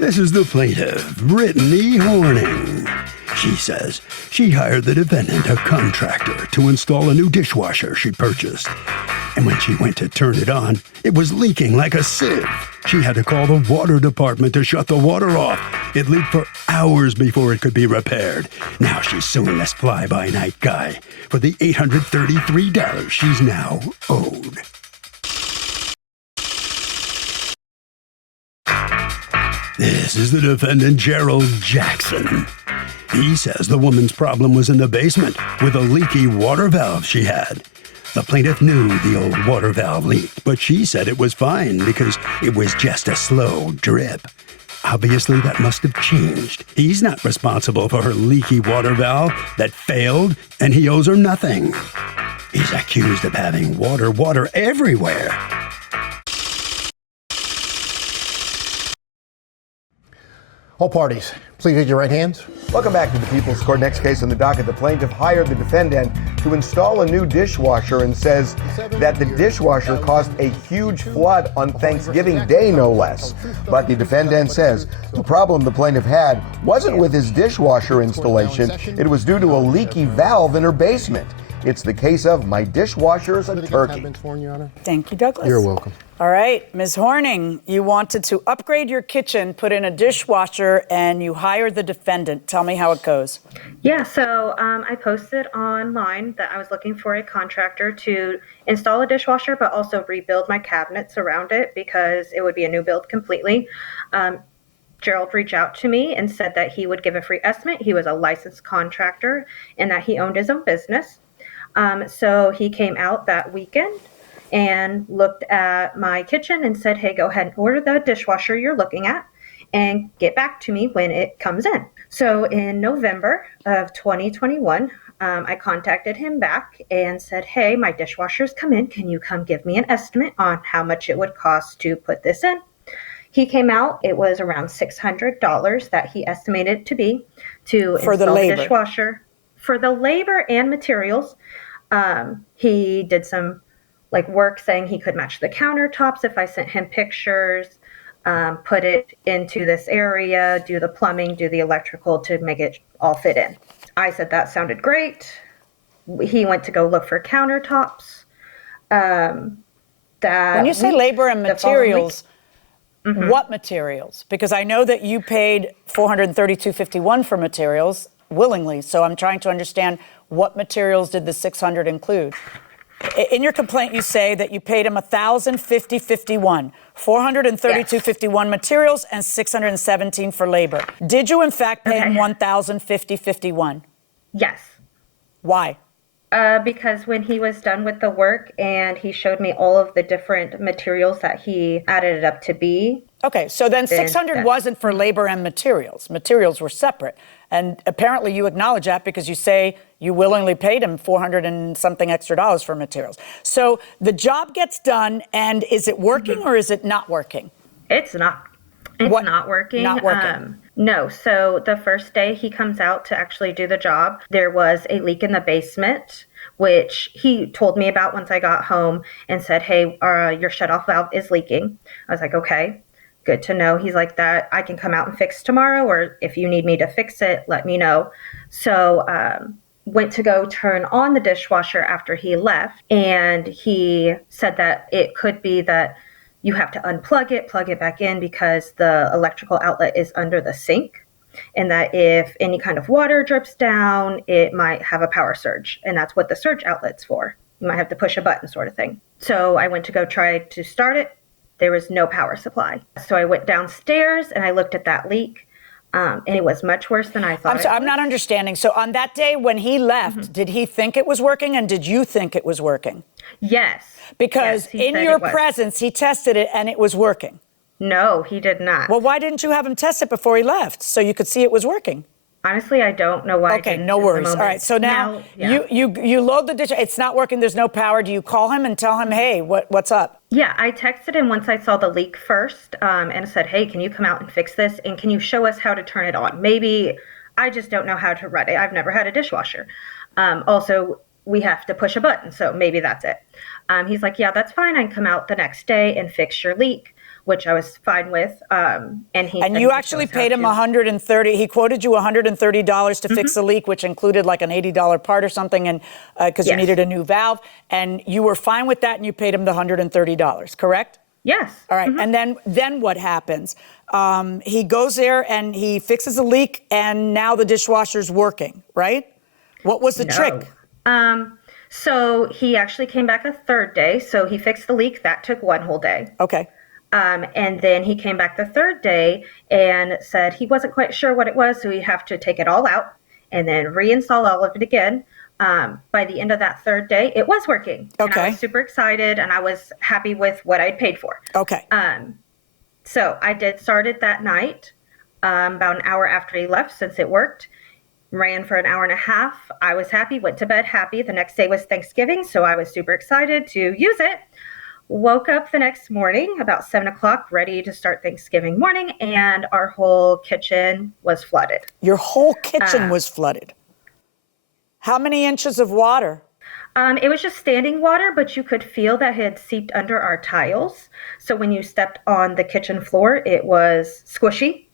This is the plaintiff, Brittany Horning. She says she hired the defendant, a contractor, to install a new dishwasher she purchased. And when she went to turn it on, it was leaking like a sieve. She had to call the water department to shut the water off. It leaked for hours before it could be repaired. Now she's suing this fly-by-night guy for the $833 she's now owed. This is the defendant, Gerald Jackson. He says the woman's problem was in the basement with a leaky water valve she had. The plaintiff knew the old water valve leaked, but she said it was fine because it was just a slow drip. Obviously, that must have changed. He's not responsible for her leaky water valve that failed, and he owes her nothing. He's accused of having water everywhere. All parties, please raise your right hands. Welcome back to the People's Court. Next case on the docket, the plaintiff hired the defendant to install a new dishwasher and says that the dishwasher caused a huge flood on Thanksgiving Day, no less. But the defendant says the problem the plaintiff had wasn't with his dishwasher installation. It was due to a leaky valve in her basement. It's the case of my dishwasher's a turkey. Thank you, Douglas. You're welcome. All right, Ms. Horning, you wanted to upgrade your kitchen, put in a dishwasher, and you hired the defendant. Tell me how it goes. Yeah, so I posted online that I was looking for a contractor to install a dishwasher, but also rebuild my cabinets around it because it would be a new build completely. Gerald reached out to me and said that he would give a free estimate. He was a licensed contractor and that he owned his own business. So he came out that weekend and looked at my kitchen and said, hey, go ahead and order the dishwasher you're looking at and get back to me when it comes in. So in November of 2021, I contacted him back and said, hey, my dishwasher's come in. Can you come give me an estimate on how much it would cost to put this in? He came out. It was around $600 that he estimated to be to For the install labor. the dishwasher. For the labor and materials, he did some work saying he could match the countertops if I sent him pictures, put it into this area, do the plumbing, do the electrical to make it all fit in. I said that sounded great. He went to go look for countertops. When you say labor and materials, what materials? Because I know that you paid $432.51 for materials willingly, so I'm trying to understand what materials did the $600 include. In your complaint, you say that you paid him $1,050.51, $432.51 materials, and $617 for labor. Did you, in fact, pay him $1,050.51? Yes. Why? Because when he was done with the work and he showed me all of the different materials that he added it up to be. Okay, so then $600 wasn't for labor and materials. Materials were separate. And apparently you acknowledge that because you say you willingly paid him $400 and something extra dollars for materials. So the job gets done, and is it working or is it not working? It's not. It's not working. Not working. No. So the first day he comes out to actually do the job, there was a leak in the basement, which he told me about once I got home and said, hey, your shutoff valve is leaking. I was like, okay, good to know. He's like, that I can come out and fix tomorrow, or if you need me to fix it, let me know. So went to go turn on the dishwasher after he left, and he said that it could be that you have to unplug it, plug it back in because the electrical outlet is under the sink, and that if any kind of water drips down, it might have a power surge, and that's what the surge outlet's for. You might have to push a button sort of thing. So I went to go try to start it. There was no power supply. So I went downstairs and I looked at that leak, and it was much worse than I thought. I'm not understanding. So on that day when he left, did he think it was working, and did you think it was working? Yes. Because in your presence, he tested it and it was working. No, he did not. Well, why didn't you have him test it before he left so you could see it was working? Honestly, I don't know why. Okay, no worries. All right, so now you load the dish. It's not working. There's no power. Do you call him and tell him, hey, what's up? Yeah, I texted him once I saw the leak first, and said, hey, can you come out and fix this? And can you show us how to turn it on? Maybe I just don't know how to run it. I've never had a dishwasher. Also, we have to push a button, so maybe that's it. He's like, yeah, that's fine. I can come out the next day and fix your leak, which I was fine with. And you actually paid him $130. He quoted you $130 to fix a leak, which included like an $80 part or something, and because you needed a new valve, and you were fine with that, and you paid him the $130, correct? Yes. All right. And then what happens? He goes there and he fixes a leak, and now the dishwasher's working, right? What was the trick? So he actually came back a third day. So he fixed the leak. That took one whole day. Okay. And then he came back the third day and said he wasn't quite sure what it was, so he'd have to take it all out and then reinstall all of it again. By the end of that third day, it was working. Okay. And I was super excited, and I was happy with what I'd paid for. Okay. So I did start it that night, about an hour after he left, since it worked. Ran for an hour and a half. I was happy, went to bed happy. The next day was Thanksgiving, so I was super excited to use it. Woke up the next morning about 7 o'clock, ready to start Thanksgiving morning, and our whole kitchen was flooded. Your whole kitchen was flooded. How many inches of water? It was just standing water, but you could feel that it had seeped under our tiles. So when you stepped on the kitchen floor, it was squishy.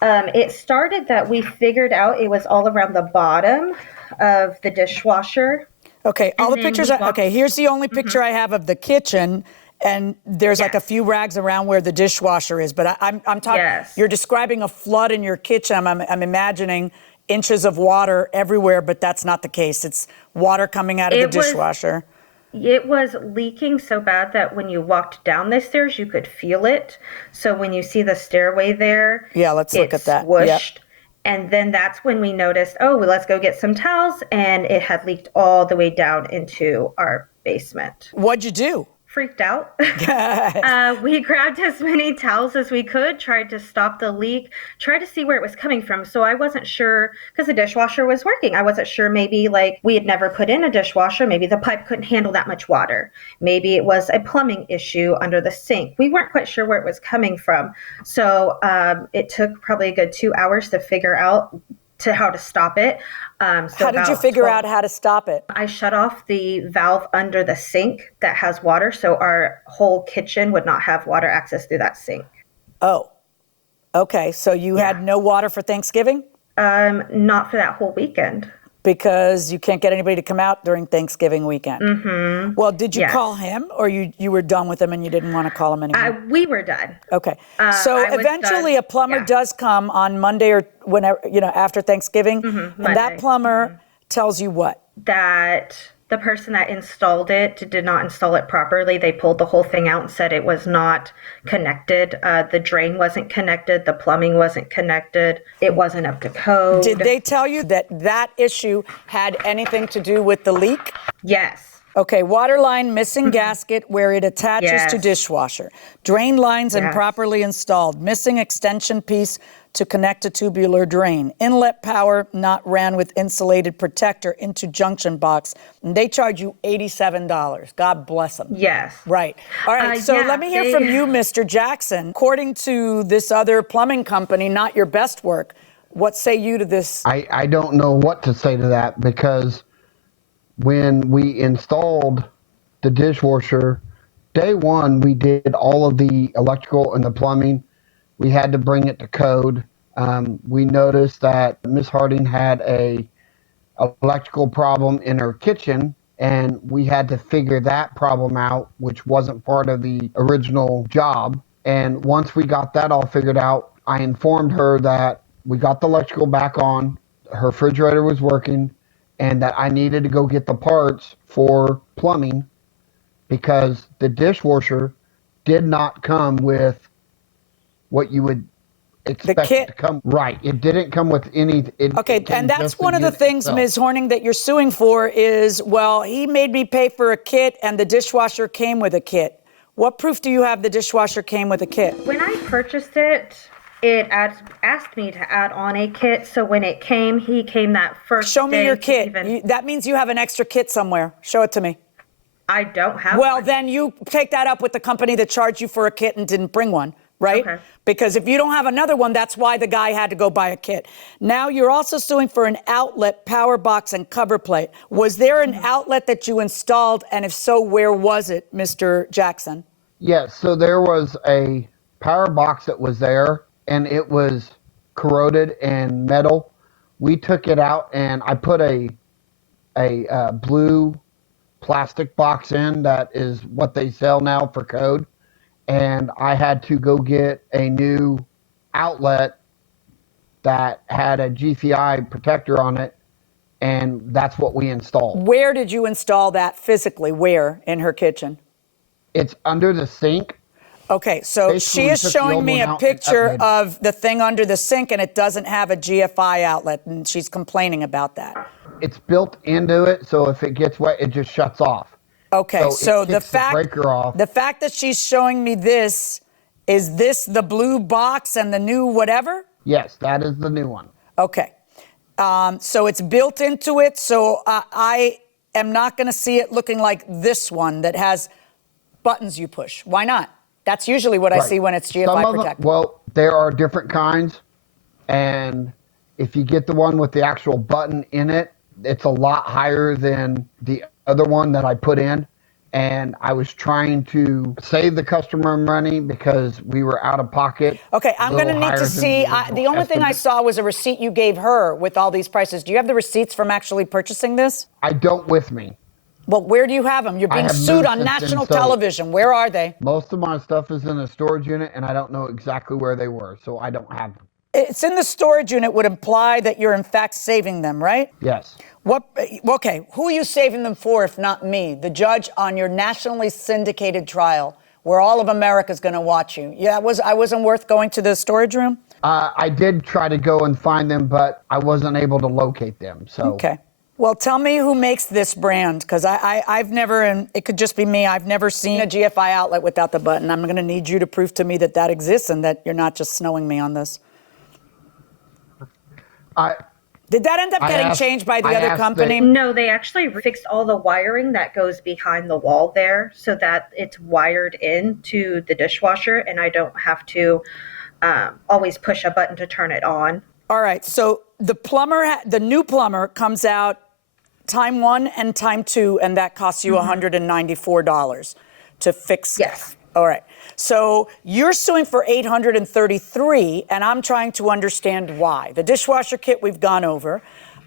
It started that we figured out it was all around the bottom of the dishwasher. Okay, all the pictures. Okay, here's the only picture I have of the kitchen, and there's like a few rags around where the dishwasher is. But I'm talking. Yes. You're describing a flood in your kitchen. I'm imagining inches of water everywhere, but that's not the case. It's water coming out of the dishwasher. It was leaking so bad that when you walked down the stairs, you could feel it. So when you see the stairway there, let's look at that. Swooshed. Yep. And then that's when we noticed, well, let's go get some towels. And it had leaked all the way down into our basement. What'd you do? Freaked out. We grabbed as many towels as we could, tried to stop the leak, tried to see where it was coming from. So I wasn't sure, because the dishwasher was working. I wasn't sure, maybe like we had never put in a dishwasher. Maybe the pipe couldn't handle that much water. Maybe it was a plumbing issue under the sink. We weren't quite sure where it was coming from. So it took probably a good 2 hours to figure out how to stop it. How did you figure out how to stop it? I shut off the valve under the sink that has water, so our whole kitchen would not have water access through that sink. Oh, okay. So you had no water for Thanksgiving? Not for that whole weekend. Because you can't get anybody to come out during Thanksgiving weekend. Mm-hmm. Well, did you call him, or you were done with him and you didn't want to call him anymore? We were done. Okay. So eventually a plumber does come on Monday or whenever, after Thanksgiving. And Monday. that plumber tells you what? That the person that installed it did not install it properly. They pulled the whole thing out and said it was not connected. The drain wasn't connected. The plumbing wasn't connected. It wasn't up to code. Did they tell you that issue had anything to do with the leak? Yes. Okay, water line missing gasket where it attaches to dishwasher. Drain lines improperly installed. Missing extension piece to connect to tubular drain. Inlet power not ran with insulated protector into junction box. And they charge you $87. God bless them. Yes. Right. All right, so let me hear from you, Mr. Jackson. According to this other plumbing company, not your best work, what say you to this? I don't know what to say to that, because when we installed the dishwasher, day one, we did all of the electrical and the plumbing. We had to bring it to code. We noticed that Miss Harding had a electrical problem in her kitchen, and we had to figure that problem out, which wasn't part of the original job. And once we got that all figured out, I informed her that we got the electrical back on, her refrigerator was working, and that I needed to go get the parts for plumbing, because the dishwasher did not come with what you would expect it to come. Right. It didn't come with any. Okay, and that's one of the things, Ms. Horning, that you're suing for is, well, he made me pay for a kit and the dishwasher came with a kit. What proof do you have the dishwasher came with a kit? When I purchased it, it asked me to add on a kit. So when it came, he came that first Show me day your to kit. That means you have an extra kit somewhere. Show it to me. I don't have Well, one. then you take that up with the company that charged you for a kit and didn't bring one, right? Okay. Because if you don't have another one, that's why the guy had to go buy a kit. Now you're also suing for an outlet, power box, and cover plate. Was there an outlet that you installed? And if so, where was it, Mr. Jackson? Yes, so there was a power box that was there, and it was corroded and metal. We took it out, and I put a blue plastic box in that is what they sell now for code. And I had to go get a new outlet that had a GFI protector on it, and that's what we installed. Where did you install that physically? Where in her kitchen? It's under the sink. Okay, so Basically, she we is took the showing old me one a out and picture updated it. of the thing under the sink, and it doesn't have a GFI outlet, and she's complaining about that. It's built into it, so if it gets wet, it just shuts off. Okay, so it the kicks fact breaker off. the fact that she's showing me this, is this the blue box and the new whatever? Yes, that is the new one. Okay, so it's built into it. So I am not going to see it looking like this one that has buttons you push. Why not? That's usually what I see when it's GFI protected. Well, there are different kinds, and if you get the one with the actual button in it, it's a lot higher than the other one that I put in. And I was trying to save the customer money because we were out of pocket. Okay, I'm going to need to see. The only thing I estimate. saw was a receipt you gave her with all these prices. Do you have the receipts from actually purchasing this? I don't with me. Well, where do you have them? You're I being have sued moved on since then, national so- television. Where are they? Most of my stuff is in a storage unit, and I don't know exactly where they were, so I don't have them. It's in the storage unit would imply that you're in fact saving them, right? Yes. Okay, who are you saving them for if not me, the judge on your nationally syndicated trial where all of America's going to watch you? Yeah, I wasn't worth going to the storage room? I did try to go and find them, but I wasn't able to locate them. So. Okay. Well, tell me who makes this brand, because I've never, and it could just be me, I've never seen a GFI outlet without the button. I'm going to need you to prove to me that that exists and that you're not just snowing me on this. Did that end up getting changed by the other company? No, they actually fixed all the wiring that goes behind the wall there so that it's wired into the dishwasher and I don't have to always push a button to turn it on. All right, so the new plumber comes out time 1 and time 2, and that costs you $194 to fix stuff. Yes. All right. So you're suing for $833, and I'm trying to understand why. The dishwasher kit we've gone over,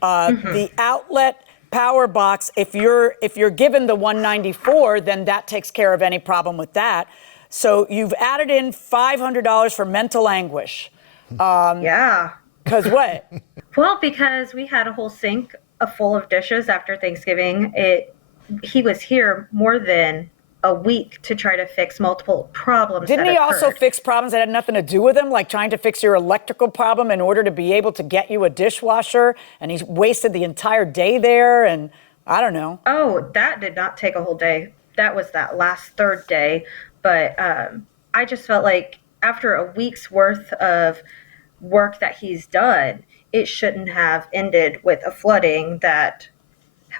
the outlet power box. If you're given the $194, then that takes care of any problem with that. So you've added in $500 for mental anguish. Yeah. Because what? Well, because we had a whole sink full of dishes after Thanksgiving. He was here more than a week to try to fix multiple problems. Didn't he also fix problems that had nothing to do with him, like trying to fix your electrical problem in order to be able to get you a dishwasher? And he's wasted the entire day there, and I don't know. Oh, that did not take a whole day. That was that last third day. But I just felt like after a week's worth of work that he's done, it shouldn't have ended with a flooding that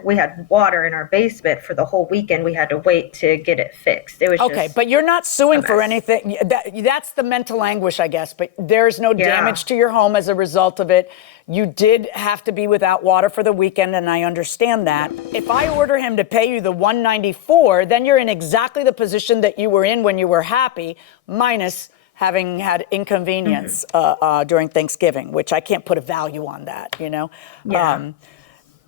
we had water in our basement for the whole weekend. We had to wait to get it fixed. It was okay, just but you're not suing for anything. That's the mental anguish, I guess. But there's no damage to your home as a result of it. You did have to be without water for the weekend, and I understand that. If I order him to pay you the $194, then you're in exactly the position that you were in when you were happy, minus having had inconvenience during Thanksgiving, which I can't put a value on that, you know? Yeah.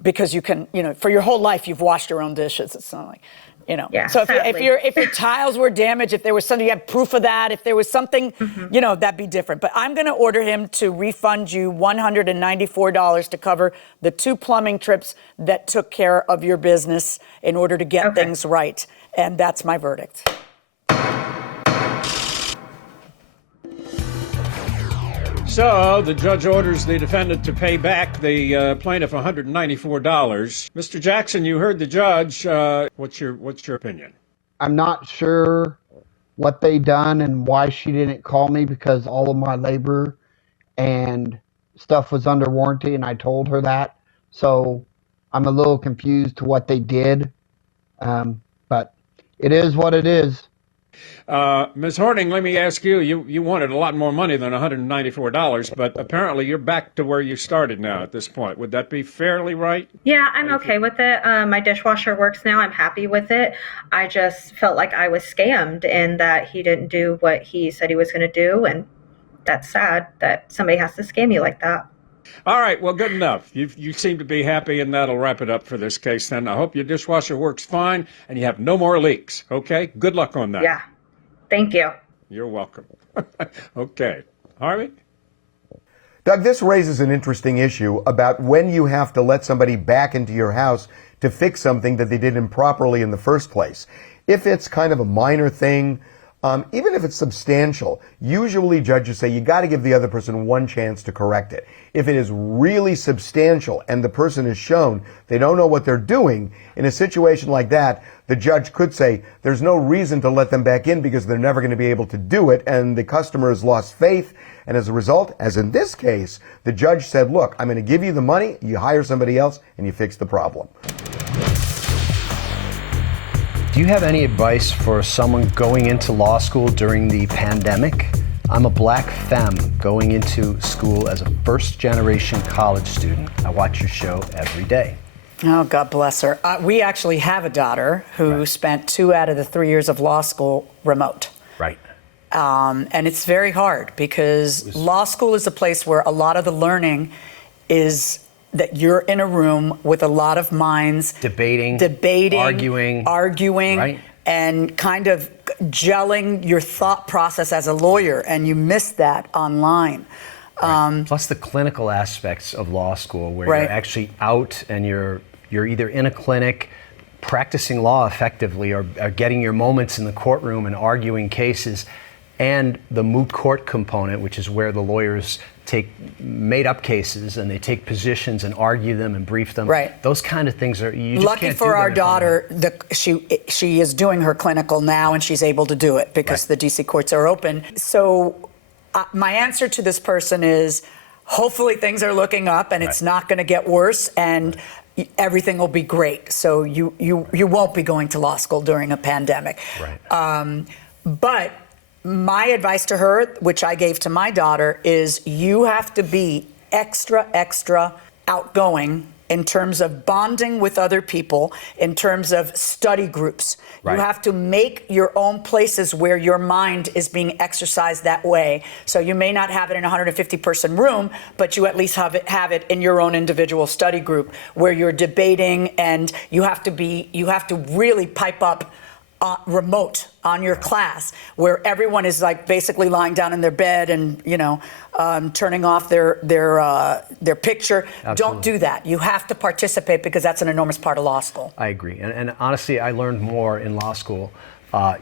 Because you can, for your whole life, you've washed your own dishes. It's not like, Yeah, So if your tiles were damaged, if there was something, you have proof of that, if there was something, that'd be different. But I'm going to order him to refund you $194 to cover the 2 plumbing trips that took care of your business in order to get things right. And that's my verdict. So the judge orders the defendant to pay back the plaintiff $194. Mr. Jackson, you heard the judge. What's your opinion? I'm not sure what they done and why she didn't call me, because all of my labor and stuff was under warranty, and I told her that. So I'm a little confused to what they did. But it is what it is. Ms. Horning, let me ask you, you wanted a lot more money than $194, but apparently you're back to where you started now at this point. Would that be fairly right? Yeah, I'm okay with it. My dishwasher works now. I'm happy with it. I just felt like I was scammed and that he didn't do what he said he was going to do. And that's sad that somebody has to scam you like that. All right, well, good enough. You seem to be happy, and that'll wrap it up for this case then. I hope your dishwasher works fine and you have no more leaks, okay? Good luck on that. Yeah, thank you. You're welcome. Okay. Harvey? Doug, this raises an interesting issue about when you have to let somebody back into your house to fix something that they did improperly in the first place. If it's kind of a minor thing, even if it's substantial, usually judges say you got to give the other person one chance to correct it. If it is really substantial and the person is shown they don't know what they're doing, in a situation like that, the judge could say there's no reason to let them back in because they're never going to be able to do it, and the customer has lost faith. And as a result, as in this case, the judge said, look, I'm going to give you the money, you hire somebody else, and you fix the problem. Do you have any advice for someone going into law school during the pandemic? I'm a black femme going into school as a first-generation college student. I watch your show every day. Oh, God bless her. We actually have a daughter who spent 2 out of the 3 years of law school remote. Right. And it's very hard because law school is a place where a lot of the learning is that you're in a room with a lot of minds debating, arguing, right, and kind of gelling your thought process as a lawyer, and you miss that online. Right. Plus the clinical aspects of law school, where you're actually out and you're either in a clinic practicing law effectively or getting your moments in the courtroom and arguing cases, and the moot court component, which is where the lawyers take made-up cases and they take positions and argue them and brief them. Right. Those kind of things are you just lucky can't for do our that daughter. She is doing her clinical now, and she's able to do it because the DC courts are open. So my answer to this person is, hopefully things are looking up and it's not going to get worse, and everything will be great. So you won't be going to law school during a pandemic. Right. But my advice to her, which I gave to my daughter, is you have to be extra outgoing in terms of bonding with other people, in terms of study groups. Right. You have to make your own places where your mind is being exercised that way. So you may not have it in a 150-person room, but you at least have it in your own individual study group where you're debating, and you have to really pipe up remote on your class, where everyone is like basically lying down in their bed and turning off their picture. Absolutely. Don't do that. You have to participate because that's an enormous part of law school. I agree, and honestly, I learned more in law school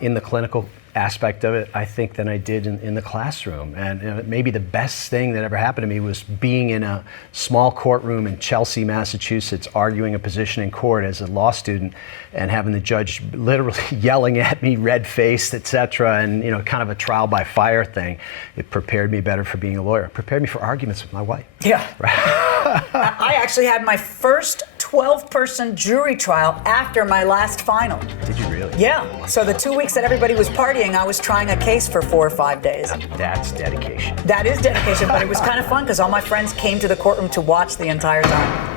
in the clinical aspect of it, I think, than I did in the classroom. And maybe the best thing that ever happened to me was being in a small courtroom in Chelsea, Massachusetts, arguing a position in court as a law student, and having the judge literally yelling at me, red-faced, etc., and kind of a trial by fire thing. It prepared me better for being a lawyer. It prepared me for arguments with my wife. Yeah. I actually had my first 12-person jury trial after my last final. Did you really? Yeah. So the 2 weeks that everybody was partying, I was trying a case for 4 or 5 days. That's dedication. That is dedication, but it was kind of fun because all my friends came to the courtroom to watch the entire time.